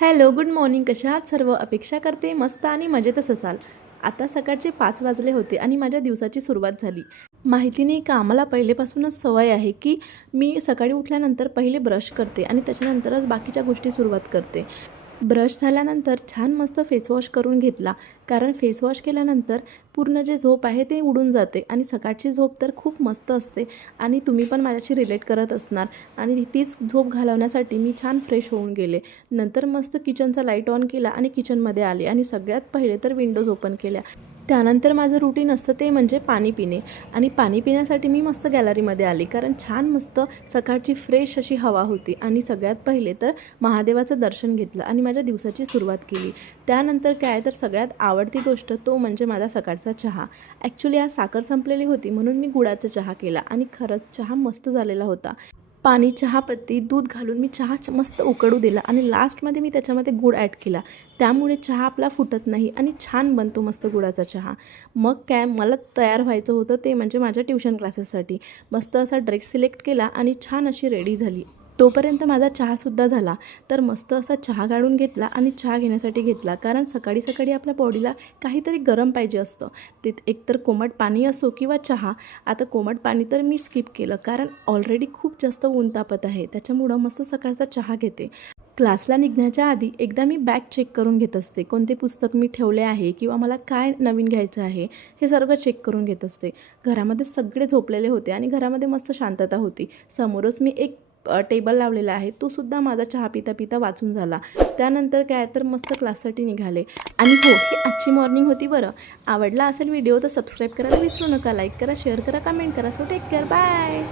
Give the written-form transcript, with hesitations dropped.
Hello, good morning. कशा आहात सर्व? अपेक्षा करते मस्त आणि मजेतच असाल. आता सकाळचे 5 वाजले होते आणि माझ्या दिवसाची सुरुवात झाली. माहिती नाही का, आम्हाला पहिलेपासूनच सवय आहे की मी सकाळी उठल्यानंतर पहिले ब्रश करते आणि त्याच्यानंतरच बाकीच्या गोष्टी सुरुवात करते. ब्रश झाल्यानंतर छान मस्त फेसवॉश करून घेतला, कारण फेसवॉश केल्यानंतर पूर्ण जे झोप आहे ते उडून जाते आणि सकाळची झोप तर खूप मस्त असते आणि तुम्ही पण माझ्याशी रिलेट करत असणार. आणि तीच झोप घालवण्यासाठी मी छान फ्रेश होऊन गेले. नंतर मस्त किचनचा लाईट ऑन केला आणि किचनमध्ये आले आणि सगळ्यात पहिले तर विंडोज ओपन केल्या. त्यानंतर माझं रुटीन असतं ते म्हणजे पाणी पिणे. आणि पाणी पिण्यासाठी मी मस्त गॅलरीमध्ये आले, कारण छान मस्त सकाळची फ्रेश अशी हवा होती. आणि सगळ्यात पहिले तर महादेवाचं दर्शन घेतलं आणि माझ्या दिवसाची सुरुवात केली. त्यानंतर काय तर सगळ्यात आवडती गोष्ट तो म्हणजे माझा सकाळचा चहा. ॲक्च्युली आज साखर संपलेली होती म्हणून मी गुळाचा चहा केला आणि खरंच चहा मस्त झालेला होता. पाणी, चहापत्ती, दूध घालून मी चहा मस्त उकळू दिला आणि लास्टमध्ये मी त्याच्यामध्ये गूळ ॲड केला. त्यामुळे चहा आपला फुटत नाही आणि छान बनतो मस्त गुळाचा चहा. मग काय, मला तयार व्हायचं होतं ते म्हणजे माझ्या ट्युशन क्लासेससाठी. मस्त असा ड्रेस सिलेक्ट केला आणि छान अशी रेडी झाली. तोपर्यंत माझा चहासुद्धा झाला. तर मस्त असा चहा काढून घेतला आणि चहा घेण्यासाठी घेतला, कारण सकाळी सकाळी आपल्या बॉडीला काहीतरी गरम पाहिजे असतं. ते एकतर कोमट पाणी असो किंवा चहा. आता कोमट पाणी तर मी स्किप केलं, कारण ऑलरेडी खूप जास्त ऊन तापत आहे. त्याच्यामुळं मस्त सकाळचा चहा घेते. क्लासला निघण्याच्या आधी एकदा मी बॅग चेक करून घेत असते. कोणते पुस्तक मी ठेवले आहे किंवा मला काय नवीन घ्यायचं आहे हे सर्व चेक करून घेत असते. घरामध्ये सगळे झोपलेले होते आणि घरामध्ये मस्त शांतता होती. समोरच मी एक टेबल लावलेला आहे, तो सुद्धा माझा चहा पिता पिता वाचून झाला. त्यानंतर काय तर मस्त क्लाससाठी निघाले. आणि हो, ही आजची मॉर्निंग होती बरं. आवडला असेल व्हिडिओ तर सबस्क्राईब करायला विसरू नका. लाईक करा, शेअर करा, कमेंट करा. So take care, bye.